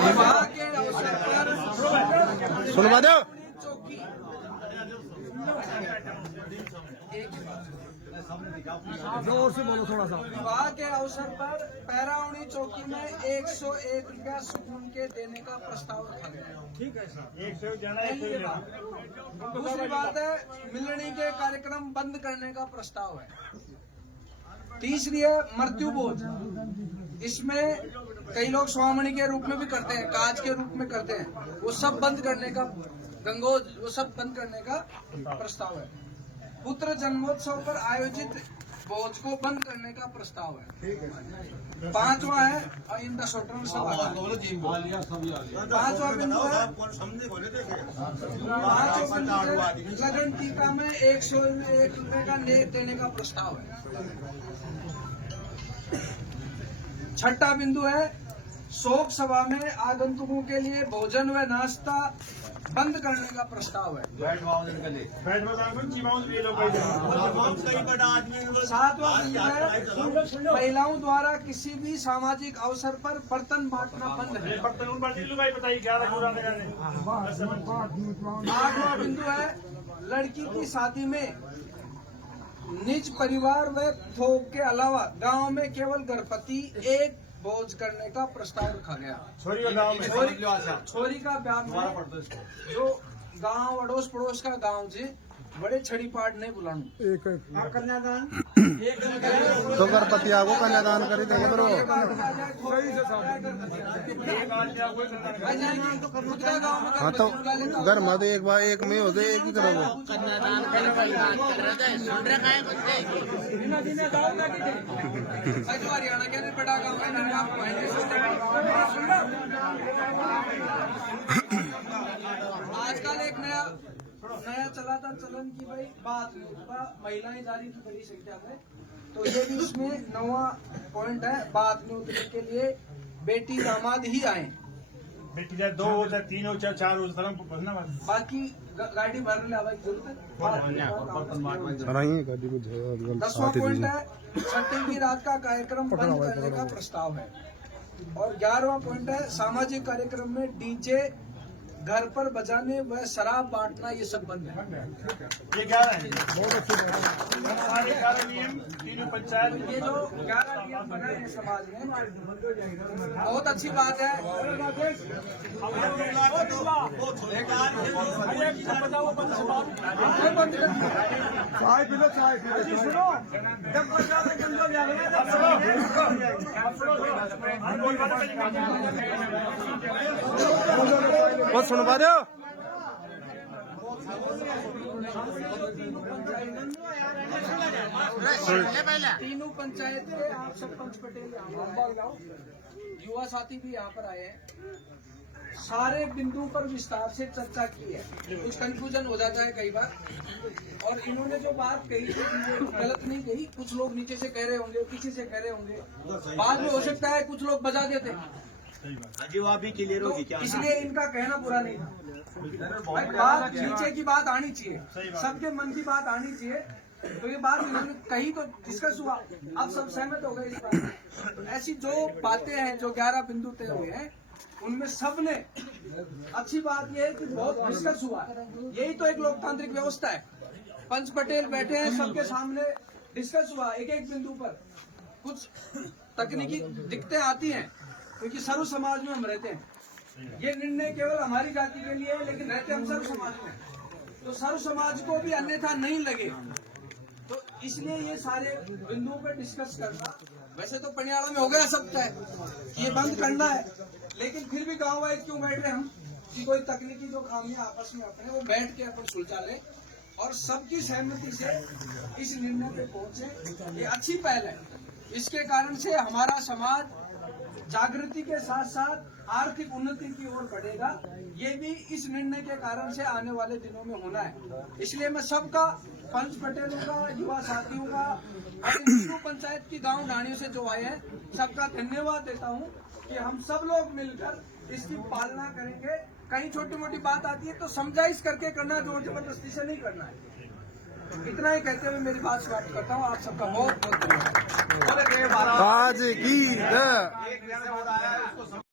विवाह के अवसर पर सुनवा दो। चौकी जोर से बोलो थोड़ा सा। विवाह के अवसर पर पैराउनी चौकी में 101 रुपया सुकून के देने का प्रस्ताव रखा गया। ठीक है सर। पहली बात। दूसरी बात है मिलनी के कार्यक्रम बंद करने का प्रस्ताव है। तीसरी है मृत्यु भोज। इसमें कई लोग स्वामणी के रूप में भी करते हैं, काज के रूप में करते हैं, वो सब बंद करने का, गंगोज वो सब बंद करने का प्रस्ताव है। पुत्र जन्मोत्सव पर आयोजित भोज को बंद करने का प्रस्ताव है। पांचवा है आइंदा शोटन सभा। पांचवा बिंदु है लगन टीका में 101 रुपए का नेक देने का प्रस्ताव है। छठा बिंदु है शोक सभा में आगंतुकों के लिए भोजन व नाश्ता बंद करने का प्रस्ताव है। सातवां बिंदु है महिलाओं द्वारा किसी भी सामाजिक अवसर पर बर्तन बांटना बंद है। आठवां बिंदु है लड़की की शादी में निज परिवार व भोग के अलावा गांव में केवल गणपति एक भोज करने का प्रस्ताव रखा गया। छोरी का ब्याह में जो गांव अड़ोस पड़ोस का गांव जी बड़े छड़ी पाट नहीं बुलाऊं। कन्यादान तो गणपति आगो कन्यादान करी देंगे ब्रो। हाँ तो घर मत एक बार एक में हो गए एक ही करोगे। हरियाणा के बड़ा गाँव है। आजकल एक नया चला था चलन की भाई बात महिलाएं जा रही थी बड़ी संख्या में, तो ये भी इसमें 9वां पॉइंट है। बात में उतरने के लिए बेटी दामाद ही आए। बेटी चाहे 2 हो चाहे 3 हो चाहे 4 हो बाकी गाड़ी भर ले आवाज जरूरत है। 10वां पॉइंट है छठी की रात का कार्यक्रम बंद करने का प्रस्ताव है। और 11वां पॉइंट है सामाजिक कार्यक्रम में डीजे घर पर बजाने व शराब बांटना ये सब बंद है। ये 11 है। बहुत अच्छी बात है। सारे 11 नियम तीनों पंचायत ये जो 11 नियम बनाए हैं समाज में बहुत अच्छी बात है। वो सुनवा दो। तीनों पंचायत के आप सरपंच पटेल युवा साथी भी यहाँ पर आए हैं। सारे बिंदु पर विस्तार से चर्चा की है। कुछ कंफ्यूजन हो जाता है कई बार, और इन्होंने जो बात कही थी गलत नहीं कही। कुछ लोग नीचे से कह रहे होंगे, पीछे से कह रहे होंगे, बाद में हो सकता है कुछ लोग बजा देते हैं, तो इसलिए इनका कहना बुरा नहीं था। बात नीचे की बात आनी चाहिए, सबके मन की बात आनी चाहिए। तो ये बात इन्होंने कही तो डिस्कस हुआ, अब सब सहमत हो गए इस बात में। ऐसी जो बातें हैं, जो 11 बिंदु तय हुए हैं, उनमें सबने अच्छी बात यह है कि बहुत डिस्कस हुआ। यही तो एक लोकतांत्रिक व्यवस्था है। पंच पटेल बैठे हैं, सबके सामने डिस्कस हुआ एक एक बिंदु पर। कुछ तकनीकी दिक्कतें आती हैं क्योंकि सर्व समाज में हम रहते हैं। ये निर्णय केवल हमारी जाति के लिए है, लेकिन रहते हम सर्व समाज में, तो सर्व समाज को भी अन्यथा नहीं लगे, तो इसलिए ये सारे बिंदुओं पर डिस्कस करना। वैसे तो पटियाला में हो गया सब तय कि ये बंद करना है, लेकिन फिर भी गाँव वाइज क्यों बैठ रहे हम कि कोई तकनीकी जो खामियां आपस में अपने वो बैठ के अपन सुलझा ले और सबकी सहमति से इस निर्णय पे पहुंचे। ये अच्छी पहल है। इसके कारण से हमारा समाज जागृति के साथ साथ आर्थिक उन्नति की ओर बढ़ेगा। ये भी इस निर्णय के कारण से आने वाले दिनों में होना है। इसलिए मैं सबका, पंच पटेलों का, युवा साथियों का और इन पंचायत की गांव ढाणियों से जो आए हैं, सबका धन्यवाद देता हूं कि हम सब लोग मिलकर इसकी पालना करेंगे। कहीं छोटी मोटी बात आती है तो समझाइश करके करना, जोर जबरदस्ती से नहीं करना है। इतना ही कहते हुए मेरी बात समाप्त करता हूँ। आप सबका बहुत बहुत धन्यवाद।